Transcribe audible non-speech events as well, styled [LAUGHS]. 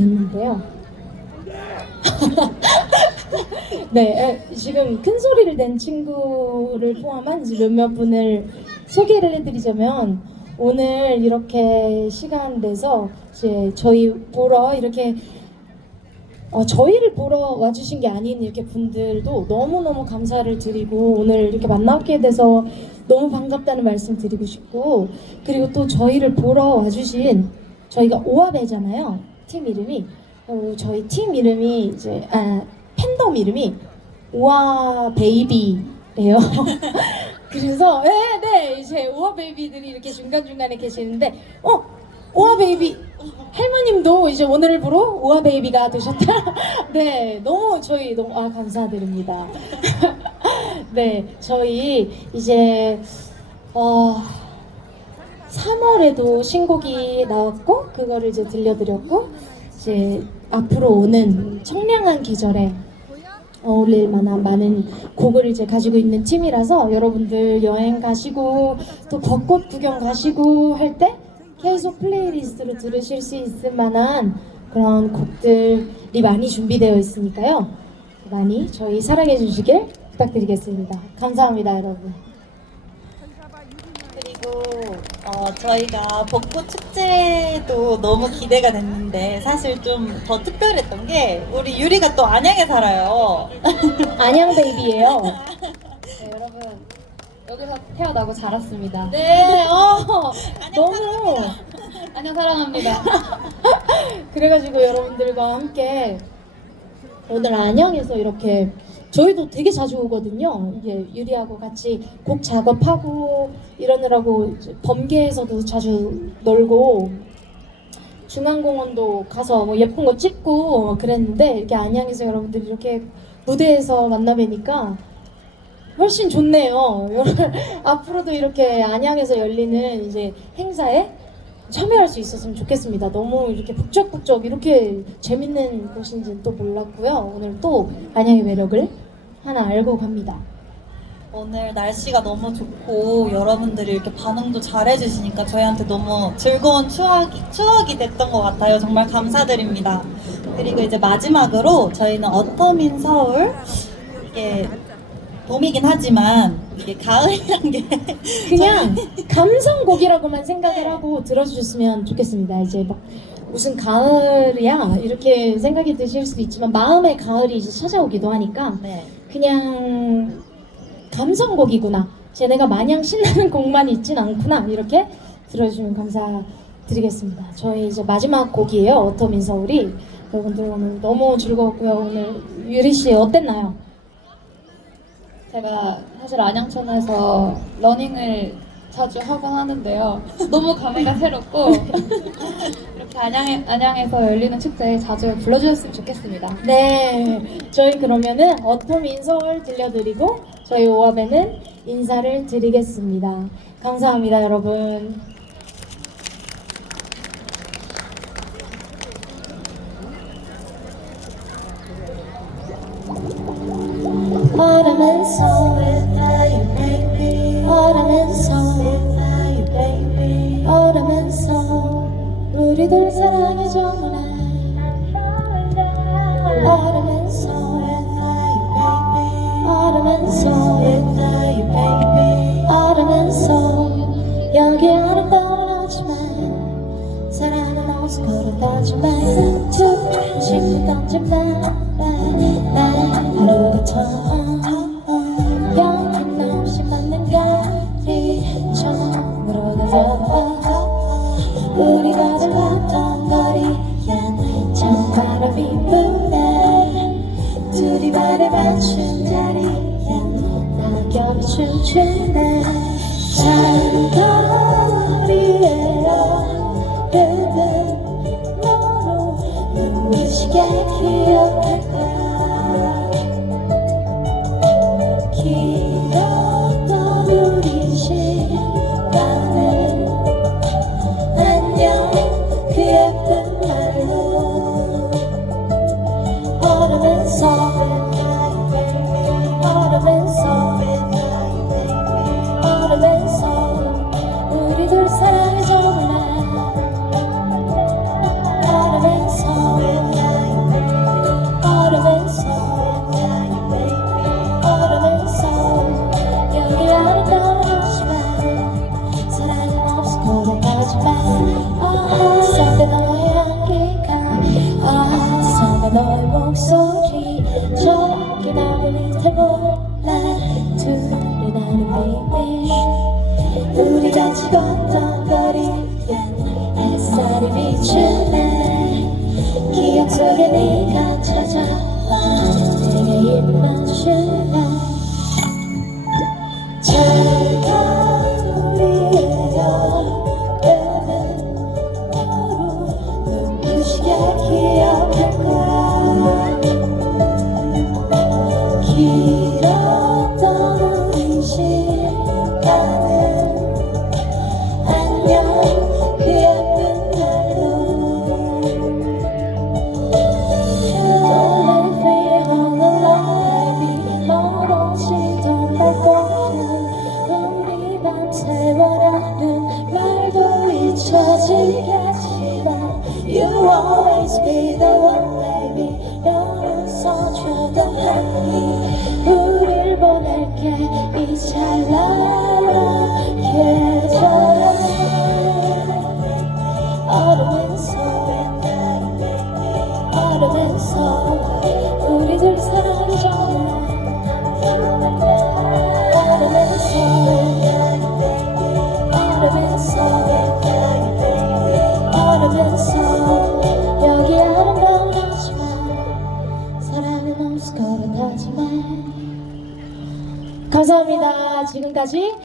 됐는데요. [LAUGHS] 네, 에, 지금 큰 소리를 낸 친구를 포함한 몇몇 분을 소개를 해드리자면 오늘 이렇게 시간 내서 이제 저희 보러 이렇게 어, 저희를 보러 와주신 게 아닌 이렇게 분들도 너무너무 감사를 드리고 오늘 이렇게 만나게 돼서 너무 반갑다는 말씀 드리고 싶고 그리고 또 저희를 보러 와주신 저희가 오아배잖아요 팀 이름이 어, 저희 팀 이름이 이제 아, 팬덤 이름이 오아 베이비예요. [LAUGHS] 그래서 네, 네 이제 오아 베이비들이 이렇게 중간 중간에 계시는데 어 오아 베이비 할머님도 이제 보러 오아 베이비가 되셨다. [LAUGHS] 네 너무 저희 너무 아 감사드립니다. [LAUGHS] 네 저희 이제 어. 3월에도 신곡이 나왔고 그거를 이제 들려드렸고 이제 앞으로 오는 청량한 계절에 어울릴 만한 많은 곡을 이제 가지고 있는 팀이라서 여러분들 여행 가시고 또 벚꽃 구경 가시고 할 때 계속 플레이리스트로 들으실 수 있을 만한 그런 곡들이 많이 준비되어 있으니까요. 많이 저희 사랑해 주시길 부탁드리겠습니다. 감사합니다, 여러분. 그리고 어, 저희가 벚꽃 축제도 너무 기대가 됐는데 사실 좀 더 특별했던 게 우리 유리가 또 안양에 살아요. [LAUGHS] 안녕 베이비예요. [LAUGHS] 네, 여러분 여기서 태어나고 자랐습니다. 네, 어, 너무 안녕 사랑합니다. [LAUGHS] 그래가지고 여러분들과 함께 오늘 안양에서 이렇게 저희도 되게 자주 오거든요. 이게 유리하고 같이 곡 작업하고 이러느라고 범계에서도 자주 놀고 중앙공원도 가서 뭐 예쁜 거 찍고 막 그랬는데 이렇게 안양에서 여러분들 이렇게 무대에서 만나 뵈니까 훨씬 좋네요. [LAUGHS] 앞으로도 이렇게 안양에서 열리는 이제 행사에 참여할 수 있었으면 좋겠습니다. 너무 이렇게 북적북적 이렇게 재밌는 곳인지는 또 몰랐고요. 오늘 또 안양의 매력을 하나 알고 갑니다. 오늘 날씨가 너무 좋고 여러분들이 이렇게 반응도 잘해주시니까 저희한테 너무 즐거운 추억이, 추억이 됐던 것 같아요. 정말 감사드립니다. 그리고 이제 마지막으로 저희는 어텀인 서울 이게 봄이긴 하지만 이게 가을이란 게 그냥 감성곡이라고만 생각을 하고 들어주셨으면 좋겠습니다. 이제 막 무슨 가을이야 이렇게 생각이 드실 수도 있지만 마음의 가을이 이제 찾아오기도 하니까 네. 그냥 감성곡이구나. 쟤네가 마냥 신나는 [LAUGHS] 곡만 있진 않구나. 이렇게 들어주시면 감사드리겠습니다. 저희 이제 마지막 곡이에요. 어텀인 서울이. 여러분들 오늘 너무 즐거웠고요. 오늘 유리 씨 어땠나요? 제가 사실 안양천에서 러닝을 자주 하곤 하는데요. [LAUGHS] 너무 감회가 새롭고 [LAUGHS] 이렇게 안양에, 안양에서 열리는 축제에 자주 불러주셨으면 좋겠습니다. 네. 저희 그러면은 어텀 인 서울 들려드리고 저희 오업에는 인사를 드리겠습니다. 감사합니다, 여러분. Autumn and summer, autumn and summer, 여기 아름다운 아침에 사랑은 어디서 걸어다지만 툭 친구 던지만 발을 맞춘 자리엔 낙엽이 춤추네 장거리에요 그대 너로 눈부시게 기억할 거야 우리 같이 걷던 거리엔 햇살이 비추네 기억 속에 네가 찾아와 내게 입만 줄래. 잠깐 우리의 여름은 너로 눈부시게 기억할 거야. Always be the one baby. 너는 서줘도 happy 우릴 보낼게. 이 찬란한 계절. 어둠에서 어둠에서 우리들 사랑하자 어둠에서 어둠에서 어둠에 감사합니다. 지금까지